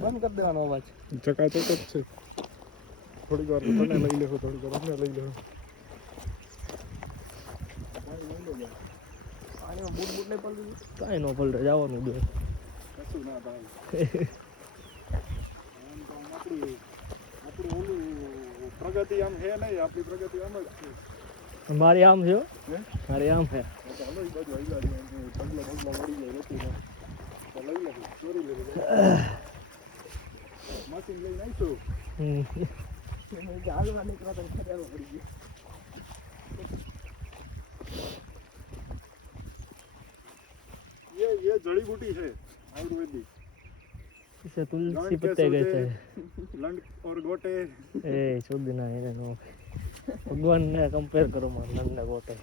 બંધ કરી દેવાનો અવાજ. ચકાચક જ છે. થોડીક વાર મને લઈ લેવો, થોડીક વાર અમને લઈ લેવો. પાણીમાં બૂટ નહીં પડતું. કાંઈ ન પલટે, જવાનું બે. કશું ના થાય. આમ તો આપણું ઓલું પ્રગતિ આમ હે નહીં, આપણી પ્રગતિ આમ જ છે. મારી આમ છે, મારી આમ છે. ચાલો એ બાજુ આવી જાય, પગલા મળી જાય નથી ને તો લઈ લેવું, ચોરી લેવું. મશીન લઈ નાખશું. હાલવા નીકળો તો ખરેખર પડી ગયું. ये जड़ी बूटी है आयुर्वेदिक. इसे तुलसी पत्ते कहते हैं. लंड और गोटे. ए शुद्ध ना है नो. भगवान ने कंपेयर करो मार लंड ने गोटे.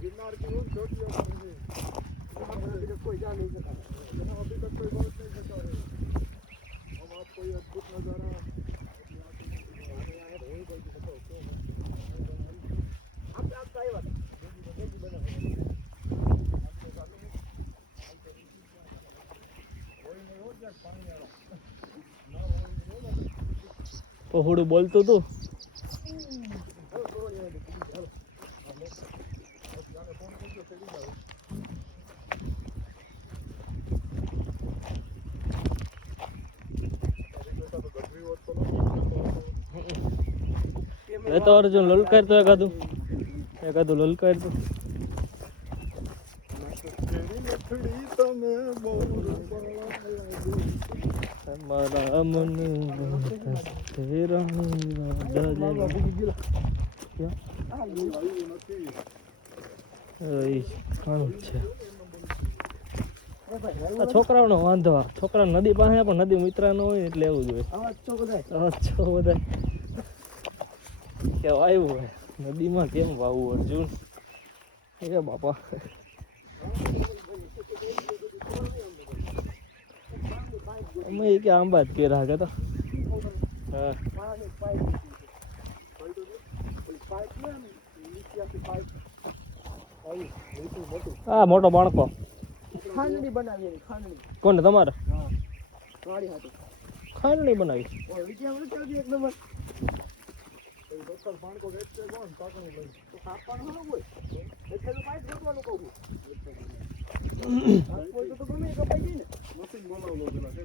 गिरनार की रोड छोटी है, कोई जा नहीं सकता, यहाँ अभी तक कोई पहुंच नहीं सका है. हम आपको ये अद्भुत नज़ारा પહોળું બોલતું તું. એ તો અર્જુન લલકાર તો એકાદું લલકાર તો તમારા મન તેરા છોકરાઓનો વાંધો. છોકરા નદી પાસે પણ નદી મિત્ર ન હોય એટલે એવું જોઈએ. બધા કે વાયુ હોય નદીમાં કેમ વાવું અર્જુન? એ બાપા અમે કે આંબા જ કેરા કે તો. હા મોટો બાણકો. ખાંડણી બનાવી, ખાંડણી કોને તમારે? વાડી હતી ખાંડણી બનાવી. એક નંબર. પાણી કો વેચતે કોણ પાકણી લઈ તો કાપવાનું ન હોય એટલે તો પાઇપ ગોતવાનું કહું. કોઈ તો ગમે એ કપાઈ જાય ને. મશીન બોલાવલો પેલા છે.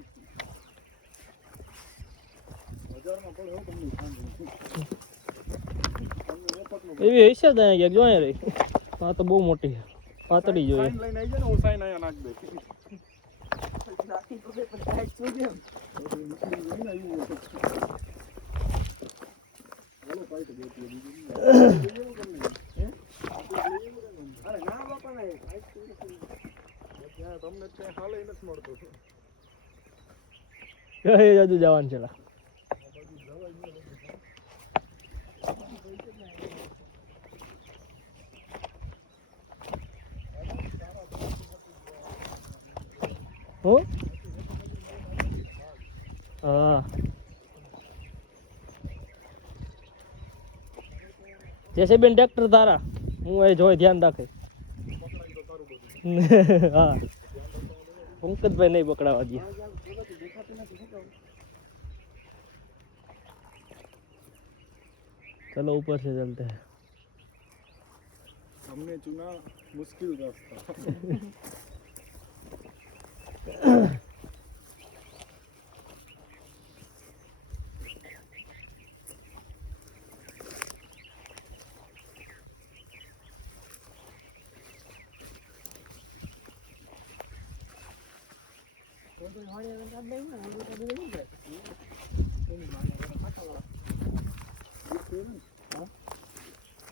બજારમાં પડે હો તમને એવી હશે જ અહીંયા ક્યાંક જોઈએ રહી. આ તો બહુ મોટી છે, પાતળી જોઈએ. લઈને આવી જાય ને હું સાઈન અહીંયા નાખ દે. નાખી તો પણ ટાઈટ થઈ ગયો. અરે ના બાપા ને તમને ત્યાં હાલે નથી મળતું. એ જાજુ જવાનું છે. હું હા જैसे બેન ટ્રેક્ટર તારા હું એ જોઈ ધ્યાન રાખે. હા પંકજભાઈ નહીં પકડાવા દે. चलो ऊपर से चलते हैं. हमने चुना मुश्किल रास्ता.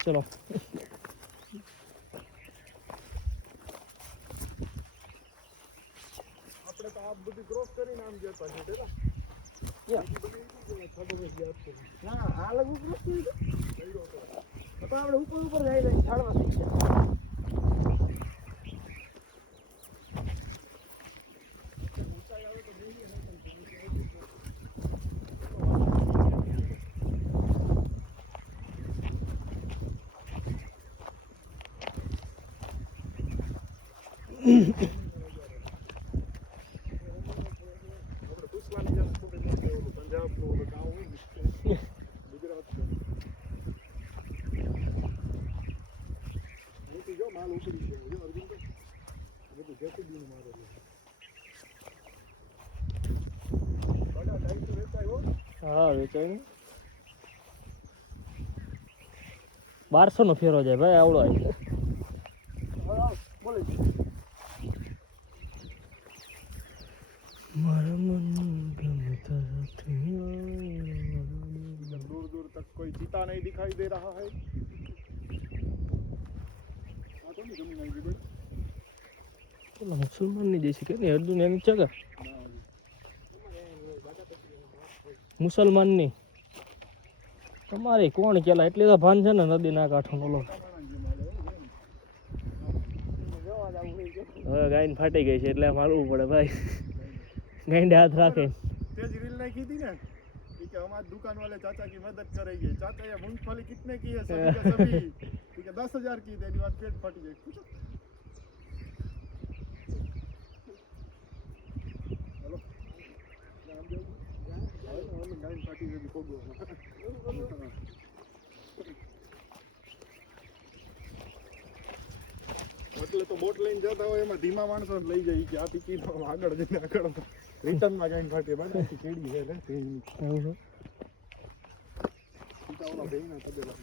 चलो આપણે તો આ બધી ક્રોસ કરીને આમ જતા છે પેલા ના આ લગુ ક્રોસ કરી તો આપણે ઉપર જાય ઝાડવા થઈ ગયા. આપણે પૂછવાની જરૂર થોડી નથી, ઓલું પંજાબનું ઓલું ગામ હોય ને, ગુજરાતનું. અહીંથી જો માલ ઉપડી ગયો, જો અરવિંદ તો. આ બધું જેસીબીનું મારેલું છે. બડા ટાઈમ તો વેચાય હો. હા વેચાય ને 1200 નો ફેરો જાય ભાઈ આવડો આવી હા બોલે મારા મન ગમતા નથી दूर दूर तक कोई चीता नहीं दिखाई दे रहा है. આ તો ની જમીન આવી ગઈ ભાઈ. પેલા મુસલમાનની દેશી કે નહીં અર્જુન એમ છે કે મુસલમાનની તમારે કોણ કેલા એટલે તો ભાન છે ને નદીના કાંઠો ઓલો જોવા જવું હોય છે. હવે ગાયને ફાટી ગઈ છે એટલે મારવું પડે ભાઈ ગાયને હાથ રાખે तेज रील नहीं की थी ना ठीक है हमारे दुकान वाले चाचा की मदद करेंगे चाचा ये मूंगफली कितने की है सभी के सभी ठीक है 10,000 की तेरी बात पेट फट गई पूछो हेलो नाम दे हम गाइन पार्टी में खोगो એટલે તો બોટ લઈને જતા હોય એમાં ધીમા માણસો લઈ જાય કે આ ટીકી આગળ જઈને આગળ રિટર્ન માં ગાઈને ફાટી બનાવી કેડી છે ને તે એવું છે સીતા ઓલા બેના તબેલા